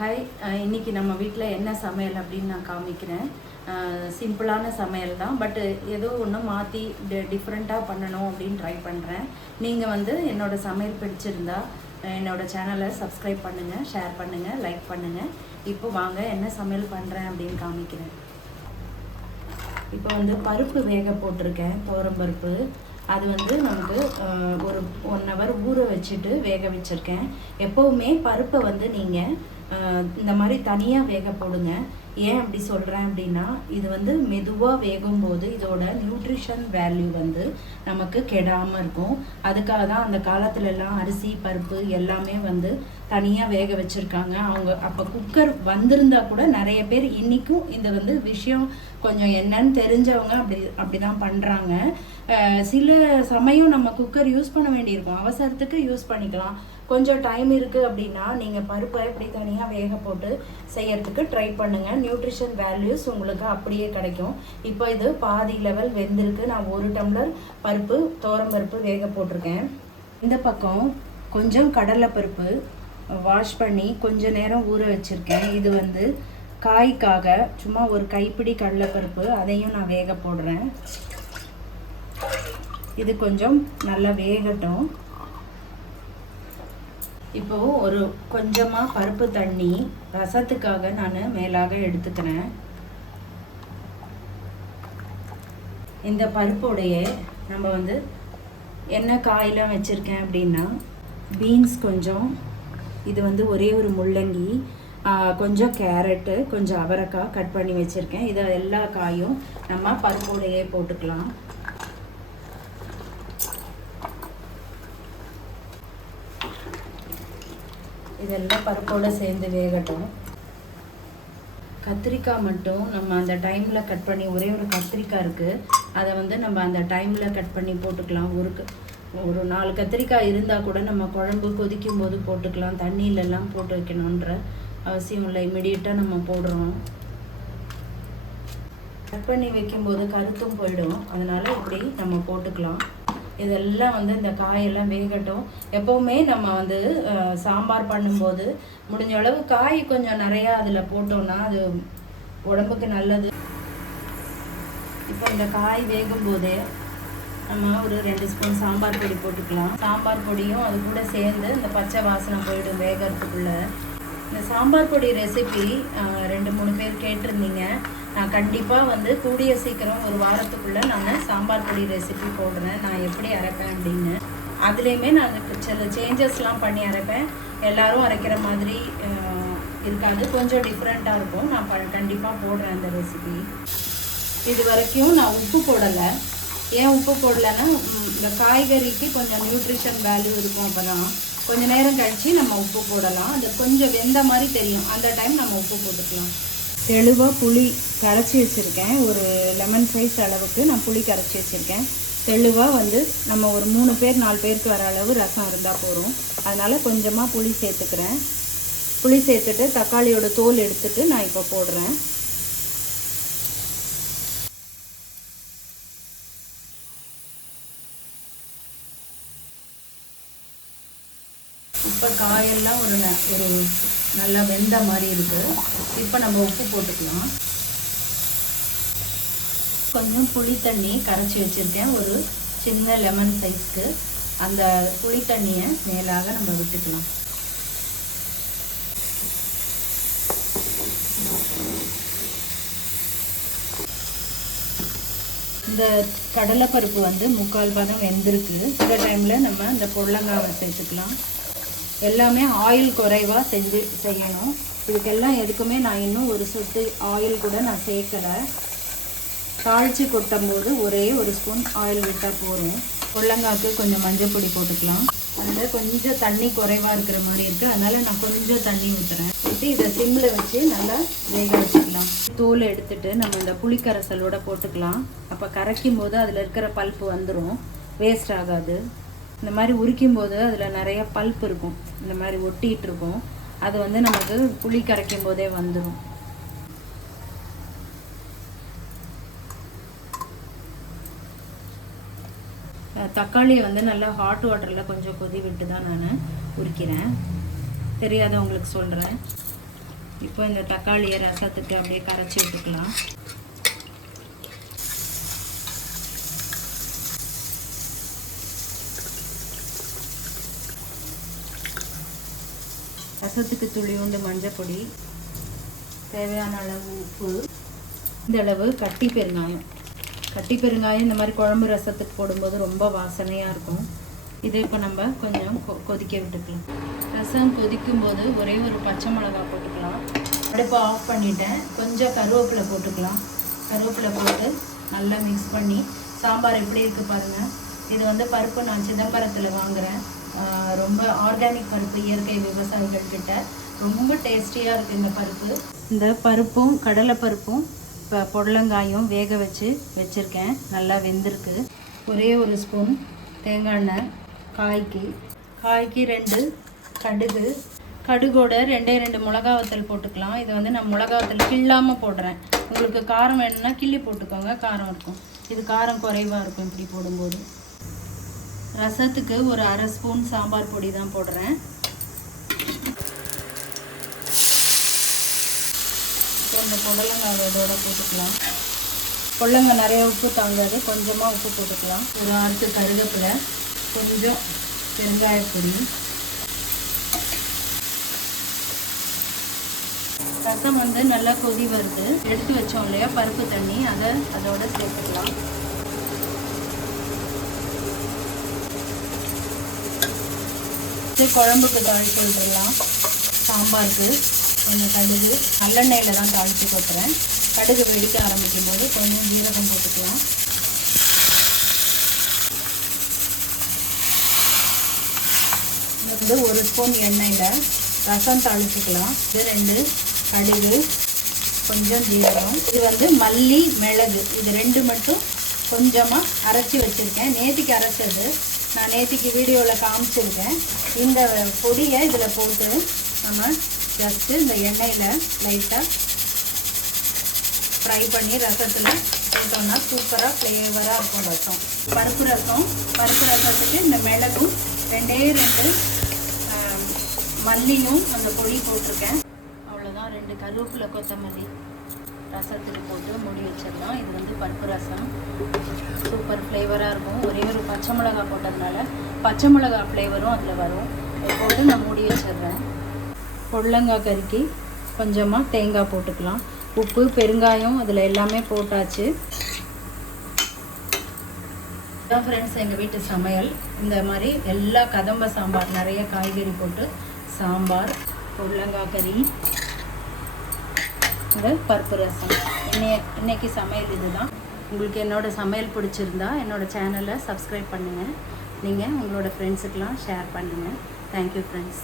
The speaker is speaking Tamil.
ஹாய், இன்றைக்கி நம்ம வீட்டில் என்ன சமையல் அப்படின்னு நான் காமிக்கிறேன். சிம்பிளான சமையல் தான், பட்டு ஏதோ ஒன்று மாற்றி டிஃப்ரெண்ட்டாக பண்ணணும் அப்படின்னு ட்ரை பண்ணுறேன். நீங்கள் வந்து என்னோடய சமையல் பிடிச்சிருந்தா என்னோடய சேனலை சப்ஸ்கிரைப் பண்ணுங்கள், ஷேர் பண்ணுங்கள், லைக் பண்ணுங்கள். இப்போ வாங்க என்ன சமையல் பண்ணுறேன் அப்படின்னு காமிக்கிறேன். இப்போ வந்து பருப்பு வேக போட்டிருக்கேன், துவரம்பருப்பு. அது வந்து நமக்கு ஒரு 1 ஹவர் ஊற வச்சுட்டு வேக வச்சுருக்கேன். எப்போவுமே பருப்பை வந்து நீங்கள் இந்த மாதிரி தனியாக வேக போடுங்க. ஏன் அப்படி சொல்கிறேன் அப்படின்னா, இது வந்து மெதுவாக வேகும்போது இதோட நியூட்ரிஷன் வேல்யூ வந்து நமக்கு கெடாமல் இருக்கும். அதுக்காக தான் அந்த காலத்துலலாம் அரிசி பருப்பு எல்லாமே வந்து தனியாக வேக வச்சுருக்காங்க. அவங்க அப்போ குக்கர் வந்திருந்தா கூட நிறைய பேர் இன்றைக்கும் இந்த வந்து விஷயம் கொஞ்சம் என்னன்னு தெரிஞ்சவங்க அப்படி தான் பண்ணுறாங்க. சில சமயம் நம்ம குக்கர் யூஸ் பண்ண வேண்டியிருக்கும், அவசரத்துக்கு யூஸ் பண்ணிக்கலாம். கொஞ்சம் டைம் இருக்குது அப்படின்னா நீங்கள் பருப்பை இப்படி தனியாக வேக போட்டு செய்யறதுக்கு ட்ரை பண்ணுங்கள். நியூட்ரிஷன் வேல்யூஸ் உங்களுக்கு அப்படியே கிடைக்கும். இப்போ இது பாதி லெவல் வெந்திருக்கு. நான் 1 டம்ளர் பருப்பு துவரம்பருப்பு வேக போட்டிருக்கேன். இந்த பக்கம் கொஞ்சம் கடலைப்பருப்பு வாஷ் பண்ணி கொஞ்ச நேரம் ஊற வச்சுருக்கேன். இது வந்து காய்க்காக சும்மா ஒரு கைப்பிடி கடலைப்பருப்பு, அதையும் நான் வேக போடுறேன். இது கொஞ்சம் நல்லா வேகட்டும். இப்போது ஒரு கொஞ்சமாக பருப்பு தண்ணி ரசத்துக்காக நான் மேலாக எடுத்துக்கிறேன். இந்த பருப்போடைய நம்ம வந்து என்ன காயெலாம் வச்சுருக்கேன் அப்படின்னா, பீன்ஸ் கொஞ்சம், இது வந்து ஒரே ஒரு முள்ளங்கி, கொஞ்சம் கேரட்டு, கொஞ்சம் அவரைக்காய் கட் பண்ணி வச்சுருக்கேன். இதை எல்லா காயும் நம்ம பருப்போடையே போட்டுக்கலாம். இதெல்லாம் பருப்போடு சேர்ந்து வேகட்டும். கத்திரிக்காய் மட்டும் நம்ம அந்த டைமில் கட் பண்ணி, ஒரே ஒரு கத்திரிக்காய் இருக்குது, அதை வந்து நம்ம அந்த டைமில் கட் பண்ணி போட்டுக்கலாம். ஒரு 4 கத்திரிக்காய் இருந்தால் கூட நம்ம குழம்பு கொதிக்கும் போது போட்டுக்கலாம். தண்ணியிலெல்லாம் போட்டு வைக்கணுன்ற அவசியம் இல்லை, இமிடியேட்டாக நம்ம போடுறோம். கட் பண்ணி வைக்கும்போது கருத்தும் போயிடும், அதனால் இப்படி நம்ம போட்டுக்கலாம். இதெல்லாம் வந்து இந்த காயெல்லாம் வேகட்டும். எப்போவுமே நம்ம வந்து சாம்பார் பண்ணும்போது முடிஞ்ச அளவு காய் கொஞ்சம் நிறையா அதில் போட்டோம்னா அது உடம்புக்கு நல்லது. இப்போ இந்த காய் வேகும் போதே நம்ம ஒரு 2 ஸ்பூன் சாம்பார் பொடி போட்டுக்கலாம். சாம்பார் பொடியும் அது கூட சேர்ந்து இந்த பச்சை வாசனை போயிடும் வேகிறதுக்குள்ளே. இந்த சாம்பார் பொடி ரெசிபி 2-3 பேர் கேட்டிருந்தீங்க. நான் கண்டிப்பாக வந்து கூடிய சீக்கிரம் ஒரு வாரத்துக்குள்ளே நான் சாம்பார் பொடி ரெசிபி போடுறேன், நான் எப்படி அரைப்பேன் அப்படின்னு. அதுலேயுமே நான் சில சேஞ்சஸ்லாம் பண்ணி அரைப்பேன். எல்லோரும் அரைக்கிற மாதிரி இருக்காது, கொஞ்சம் டிஃப்ரெண்ட்டாக இருக்கும். நான் கண்டிப்பாக போடுறேன் அந்த ரெசிபி. இது வரைக்கும் நான் உப்பு போடலை. ஏன் உப்பு போடலைன்னா, இந்த காய்கறிக்கு கொஞ்சம் நியூட்ரிஷன் வேல்யூ இருக்கும். அப்போ தான் கொஞ்சம் நேரம் கழித்து நம்ம உப்பு போடலாம். அது கொஞ்சம் வெந்த மாதிரி தெரியும், அந்த டைம் நம்ம உப்பு போட்டுக்கலாம். தெளிவாக புளி கரைச்சி வச்சுருக்கேன். ஒரு லெமன் சைஸ் அளவுக்கு நான் புளி கரைச்சி வச்சுருக்கேன். தெளிவாக வந்து நம்ம ஒரு 3 பேர் 4 பேருக்கு வர அளவு ரசம் இருந்தால் போதும். அதனால் கொஞ்சமாக புளி சேர்த்துக்கிறேன். புளி சேர்த்துட்டு தக்காளியோட தோல் எடுத்துட்டு நான் இப்போ போடுறேன். இப்போ காயெல்லாம் ஒரு நல்லா வெந்த மாதிரி இருக்குது. இப்போ நம்ம உப்பு போட்டுக்கலாம். கொஞ்சம் புளி தண்ணி கரைச்சி வச்சுருக்கேன், ஒரு சின்ன லெமன் சைஸ்க்கு. அந்த புளி தண்ணியை மேலாக நம்ம விட்டுக்கலாம். இந்த கடலைப்பருப்பு வந்து 3/4 பதம் வெந்திருக்கு. இந்த டைமில் நம்ம இந்த பொடலங்காவை சேர்த்துக்கலாம். எல்லாமே ஆயில் குறைவாக செய்யணும். இதுக்கெல்லாம் எதுக்குமே நான் இன்னும் ஒரு சொட்டு ஆயில் கூட நான் சேர்க்கலை. தாளித்து கொட்டும்போது ஒரே ஒரு ஸ்பூன் ஆயில் விட்டால் போதும். பொடலங்காய்க்கு கொஞ்சம் மஞ்சள் பொடி போட்டுக்கலாம். அதில் கொஞ்சம் தண்ணி குறைவாக இருக்கிற மாதிரி இருக்குது, அதனால் நான் கொஞ்சம் தண்ணி ஊற்றுறேன். ஊற்றி இதை சிம்மில் வச்சு நல்லா வேக வச்சுக்கலாம். தோலை எடுத்துகிட்டு நம்ம இந்த புளிக்கரைசலோடு போட்டுக்கலாம். அப்போ கரைக்கும் போது அதில் இருக்கிற பல்ப்பு வந்துடும், வேஸ்ட் ஆகாது. இந்த மாதிரி உரிக்கும் போது அதில் நிறைய பல்ப் இருக்கும், இந்த மாதிரி ஒட்டிகிட்டு இருக்கும். அது வந்து நமக்கு புளி கரைக்கும் போதே வந்துடும். தக்காளியை வந்து நல்லா ஹாட் வாட்டரில் கொஞ்சம் கொதி விட்டு தான் நான் உரிக்கிறேன், தெரியாதவங்களுக்கு சொல்கிறேன். இப்போ இந்த தக்காளியை ரசத்துக்கு அப்படியே கரைச்சி விட்டுக்கலாம். ரசத்துக்கு துளியுண்டு மஞ்சள் பொடி, தேவையான அளவு உப்பு, இந்த அளவு கட்டி பெருங்காயம். கட்டி பெருங்காயம் இந்த மாதிரி குழம்பு ரசத்துக்கு போடும்போது ரொம்ப வாசனையாக இருக்கும். இதை இப்போ நம்ம கொஞ்சம் கொதிக்க விட்டுக்கலாம். ரசம் கொதிக்கும் போது ஒரே ஒரு பச்சை மிளகா போட்டுக்கலாம். அடுப்பை ஆஃப் பண்ணிவிட்டேன். கொஞ்சம் கருவேப்பிலை போட்டுக்கலாம். கருவேப்பிலை போட்டு நல்லா மிக்ஸ் பண்ணி சாம்பார் எப்படி இருக்குது பாருங்கள். இது வந்து பருப்பு நான் சிதம்பரத்தில் வாங்குகிறேன். ரொம்ப ஆர்கானிக் பருப்பு, இயற்கை விவசாயிகள் கிட்ட. ரொம்ப டேஸ்டியாக இருக்குது இந்த பருப்பு. இந்த பருப்பும் கடலைப்பருப்பும் இப்போ புடலங்காயும் வேக வச்சுருக்கேன். நல்லா வெந்திருக்கு. ஒரே ஒரு ஸ்பூன் தேங்காய் எண்ணெய், காய்க்கு 2 கடுகு, கடுகோட 2 மிளகா வத்தல் போட்டுக்கலாம். இது வந்து நான் மிளகா வத்தல் கிள்ளாமல் போடுறேன். உங்களுக்கு காரம் வேணும்னா கிள்ளி போட்டுக்கோங்க, காரம் இருக்கும். இது காரம் குறைவாக இருக்கும் இப்படி போடும்போது. ரசத்துக்கு ஒரு 1/2 ஸ்பூன் சாம்பார் பொடி தான் போடுறேன். இந்த புடலங்காய் இதோட போட்டுக்கலாம். புடலங்காய் நிறைய உப்பு தாங்காது, கொஞ்சமாக உப்பு போட்டுக்கலாம். ஒரு 6 கருவேப்பிலை, கொஞ்சம் பெருங்காயப்பொடி. ரசம் வந்து நல்லா கொதி வருது. எடுத்து வச்சோம் இல்லையா பருப்பு தண்ணி, அதோட சேர்த்துக்கலாம். குழம்புக்கு தாளித்து விட்டுடலாம். சாம்பாருக்கு கொஞ்சம் கடுகு, நல்லெண்ணெயில் தான் தாளித்து கொட்டுறேன். கடுகு வெடிக்க ஆரம்பிக்கும் போது கொஞ்சம் ஜீரகம் போட்டுக்கலாம். இது 1 ஸ்பூன் எண்ணெயில் ரசம் தாளிச்சுக்கலாம். இது 2 கடுகு, கொஞ்சம் ஜீரகம். இது வந்து மல்லி, மிளகு, இது 2 மட்டும் கொஞ்சமாக அரைச்சி வச்சுருக்கேன். நேத்திக்கு அரைச்சது நான் நேத்திக்கு வீடியோவில் காமிச்சிருக்கேன். இந்த பொடியை இதில் போட்டு நம்ம ஜஸ்ட்டு இந்த எண்ணெயில் லைட்டாக ஃப்ரை பண்ணி ரசத்தில் போட்டோம்னா சூப்பராக ஃப்ளேவராக இருக்கும் ரசம். பருப்பு ரசத்துக்கு இந்த மிளகும் 2 மல்லியும் அந்த பொடி போட்டிருக்கேன். அவ்வளோதான். 2 கருவேப்பிலை, கொத்தமல்லி ரசத்துக்கு போட்டு மூடி வச்சிடலாம். இது வந்து பருப்பு ரசம் சூப்பர் ஃப்ளேவராக இருக்கும். ஒரே ஒரு பச்சை மிளகா போட்டதுனால பச்சை மிளகா ஃப்ளேவரும் அதில் வரும். போட்டு நான் மூடி வச்சிடுறேன். புடலங்காய் கறிக்கு கொஞ்சமாக தேங்காய் போட்டுக்கலாம். உப்பு, பெருங்காயம் அதில் எல்லாமே போட்டாச்சு. இதான் ஃப்ரெண்ட்ஸ் எங்கள் வீட்டு சமையல். இந்த மாதிரி எல்லா கதம்ப சாம்பார், நிறைய காய்கறி போட்டு சாம்பார், புடலங்காய் கறி, இந்த பருப்பு ரசம். இன்னைக்கு சமையல் இதுதான். உங்களுக்கு என்னோடய சமையல் பிடிச்சிருந்தா என்னோடய சேனலை சப்ஸ்கிரைப் பண்ணுங்கள். நீங்கள் உங்களோட ஃப்ரெண்ட்ஸுக்கெலாம் ஷேர் பண்ணுங்கள். Thank you friends.